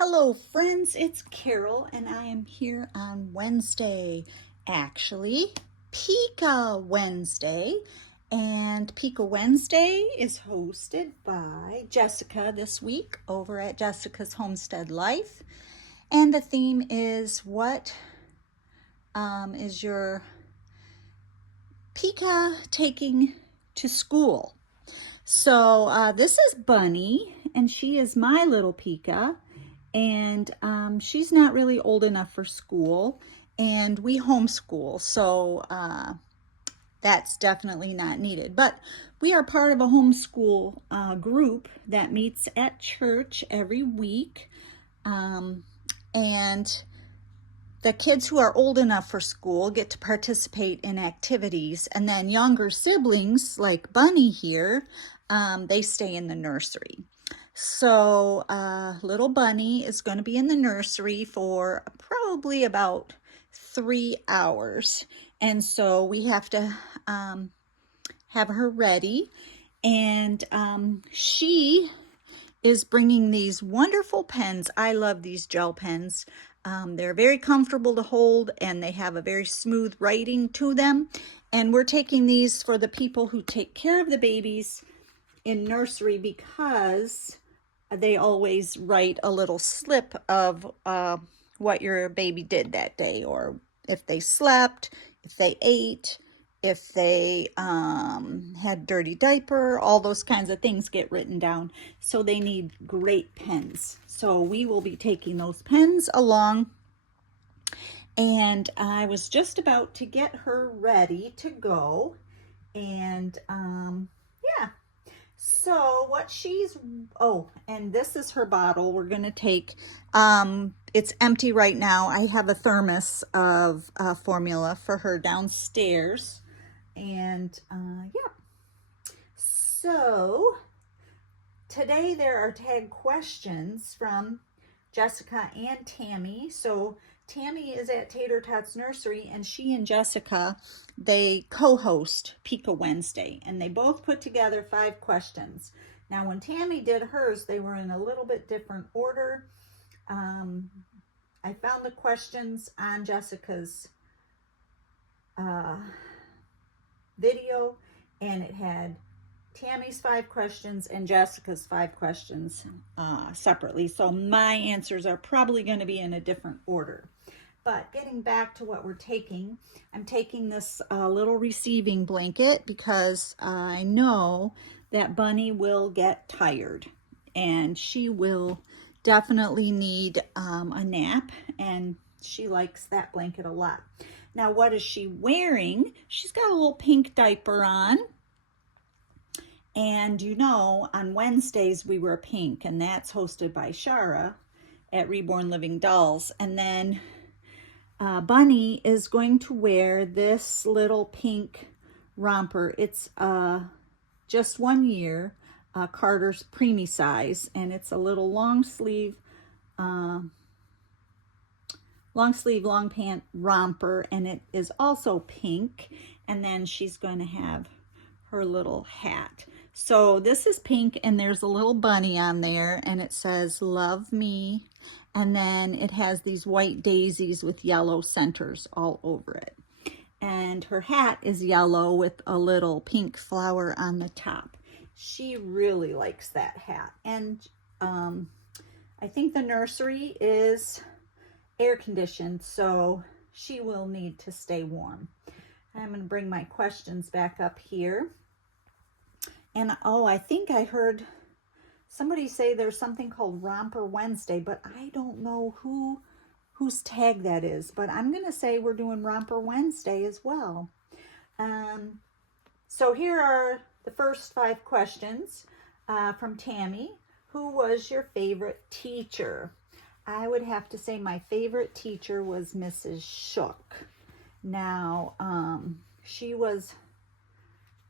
Hello friends, it's Carol and I am here on Wednesday, actually Peeka Wednesday. And Peeka Wednesday is hosted by Jessica this week over at Jessica's Homestead Life. And the theme is what is your Peeka taking to school? So this is Bunny and she is my little Peeka. And she's not really old enough for school, and we homeschool, so that's definitely not needed. But we are part of a homeschool group that meets at church every week, and the kids who are old enough for school get to participate in activities, and then younger siblings like Bunny here, they stay in the nursery. So little Bunny is going to be in the nursery for probably about 3 hours. And so we have to have her ready. And she is bringing these wonderful pens. I love these gel pens. They're very comfortable to hold and they have a very smooth writing to them. And we're taking these for the people who take care of the babies in nursery because they always write a little slip of what your baby did that day, or if they slept, if they ate, if they had dirty diaper, all those kinds of things get written down. So they need great pens. So we will be taking those pens along. And I was just about to get her ready to go. And yeah. So what and this is her bottle we're going to take. It's empty right now. I have a thermos of formula for her downstairs. And yeah. So today there are tag questions from Jessica and Tammy. So Tammy is at Tater Tots Nursery, and she and Jessica, they co-host Peeka Wednesday, and they both put together 5 questions. Now, when Tammy did hers, they were in a little bit different order. I found the questions on Jessica's video, and it had Tammy's 5 questions and Jessica's 5 questions separately. So my answers are probably going to be in a different order. But getting back to what we're taking, I'm taking this little receiving blanket because I know that Bunny will get tired and she will definitely need a nap, and she likes that blanket a lot. Now, what is she wearing? She's got a little pink diaper on. And you know, on Wednesdays we wear pink, and that's hosted by Shara at Reborn Living Dolls. And then Bunny is going to wear this little pink romper. It's just 1 year, Carter's preemie size, and it's a little long sleeve, long pant romper, and it is also pink. And then she's going to have her little hat. So this is pink, and there's a little bunny on there, and it says love me, and then it has these white daisies with yellow centers all over it. And her hat is yellow with a little pink flower on the top. She really likes that hat. And I think the nursery is air conditioned, so she will need to stay warm. I'm going to bring my questions back up here. And I think I heard somebody say there's something called Romper Wednesday, but I don't know whose tag that is. But I'm going to say we're doing Romper Wednesday as well. So here are the first 5 questions from Tammy. Who was your favorite teacher? I would have to say my favorite teacher was Mrs. Shook. Now, she was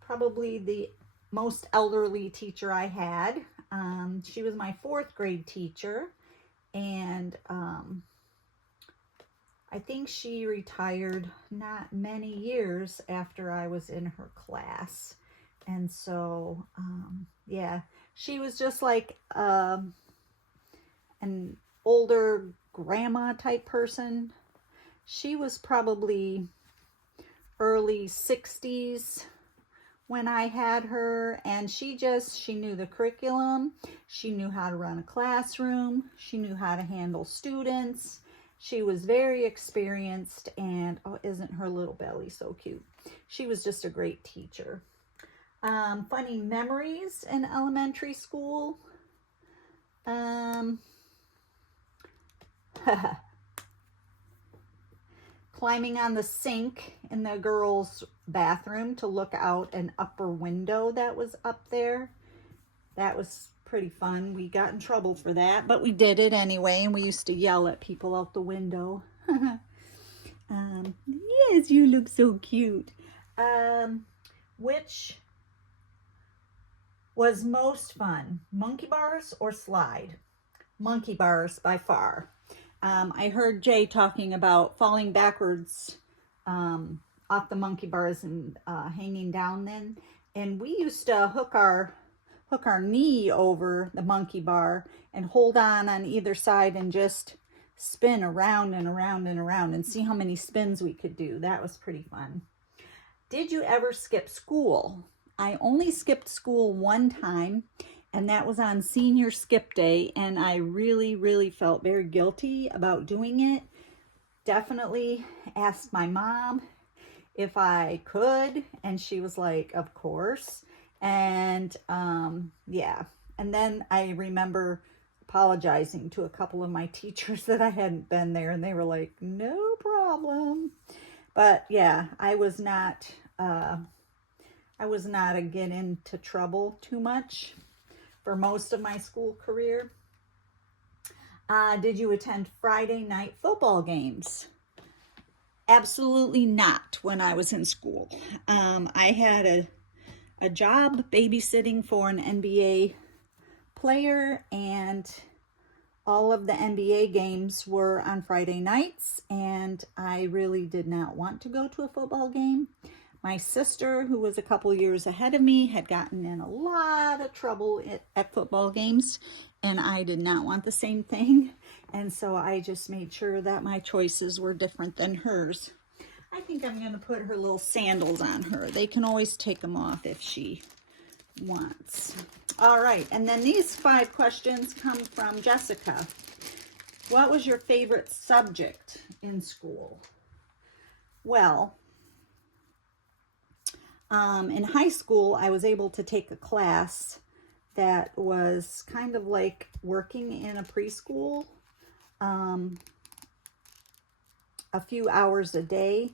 probably the most elderly teacher I had. She was my 4th grade teacher, and I think she retired not many years after I was in her class. And so, yeah, she was just like an older grandma type person. She was probably early 60s when I had her, and she knew the curriculum. She knew how to run a classroom. She knew how to handle students. She was very experienced, and oh, isn't her little belly so cute? She was just a great teacher. Funny memories in elementary school. Climbing on the sink in the girls' bathroom to look out an upper window that was up there. That was pretty fun. We got in trouble for that, but we did it anyway, and we used to yell at people out the window. Yes, you look so cute. Which was most fun, monkey bars or slide? Monkey bars by far. I heard Jay talking about falling backwards off the monkey bars and hanging down then. And we used to hook our knee over the monkey bar and hold on either side and just spin around and around and around and see how many spins we could do. That was pretty fun. Did you ever skip school? I only skipped school one time, and that was on senior skip day, and I really, really felt very guilty about doing it. Definitely asked my mom if I could, and she was like, of course. And yeah, and then I remember apologizing to a couple of my teachers that I hadn't been there, and they were like, no problem. But yeah, I was not a get into trouble too much for most of my school career. Did you attend Friday night football games? Absolutely not when I was in school. I had a job babysitting for an NBA player, and all of the NBA games were on Friday nights, and I really did not want to go to a football game. My sister, who was a couple years ahead of me, had gotten in a lot of trouble at football games, and I did not want the same thing. And so I just made sure that my choices were different than hers. I think I'm going to put her little sandals on her. They can always take them off if she wants. All right, and then these 5 questions come from Jessica. What was your favorite subject in school? Well, in high school, I was able to take a class that was kind of like working in a preschool, a few hours a day,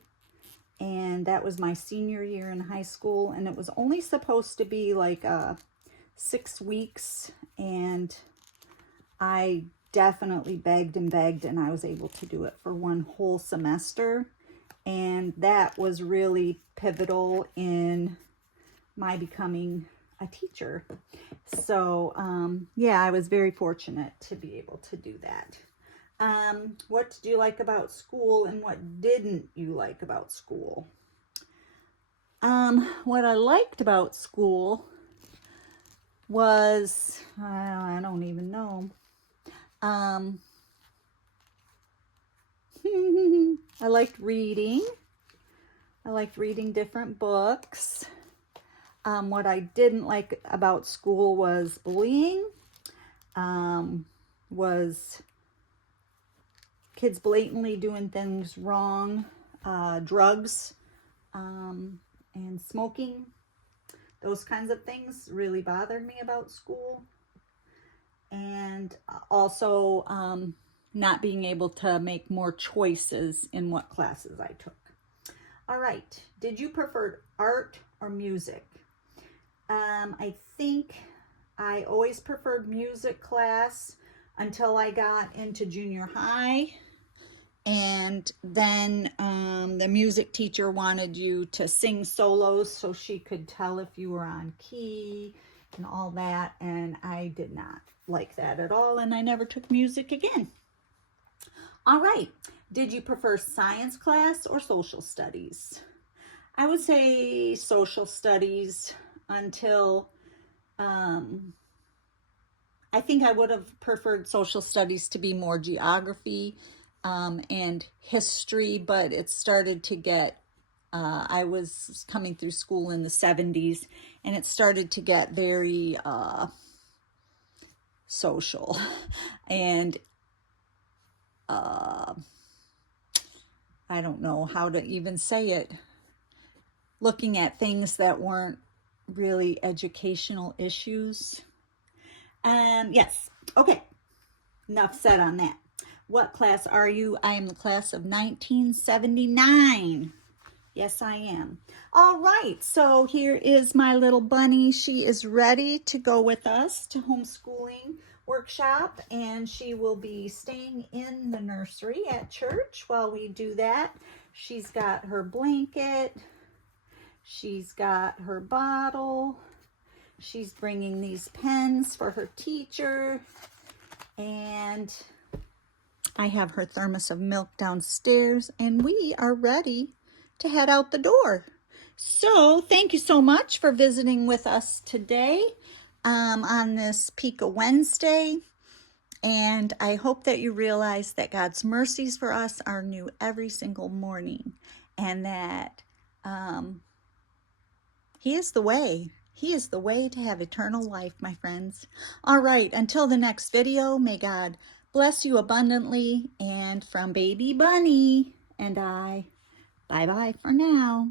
and that was my senior year in high school, and it was only supposed to be like 6 weeks, and I definitely begged and begged, and I was able to do it for one whole semester. And that was really pivotal in my becoming a teacher. So, yeah, I was very fortunate to be able to do that. What did you like about school, and what didn't you like about school? What I liked about school was, I don't even know. I liked reading. I liked reading different books. What I didn't like about school was bullying, was kids blatantly doing things wrong, drugs, and smoking. Those kinds of things really bothered me about school. And also not being able to make more choices in what classes I took. All right, did you prefer art or music? I think I always preferred music class until I got into junior high. And then the music teacher wanted you to sing solos so she could tell if you were on key and all that. And I did not like that at all, and I never took music again. All right, did you prefer science class or social studies? I would say social studies until I I think I would have preferred social studies to be more geography and history, but it started to get, I was coming through school in the 70s, and it started to get very social. And I don't know how to even say it, looking at things that weren't really educational issues. Yes, okay, enough said on that. What class are you? I am the class of 1979. Yes, I am. All right, so here is my little bunny. She is ready to go with us to homeschooling workshop, and she will be staying in the nursery at church while we do that. She's got her blanket. She's got her bottle. She's bringing these pens for her teacher. And I have her thermos of milk downstairs, and we are ready to head out the door. So thank you so much for visiting with us today on this Peeka Wednesday. And I hope that you realize that God's mercies for us are new every single morning, and that He is the way. He is the way to have eternal life, my friends. All right, until the next video, may God bless you abundantly. And from Baby Bunny and I, bye-bye for now.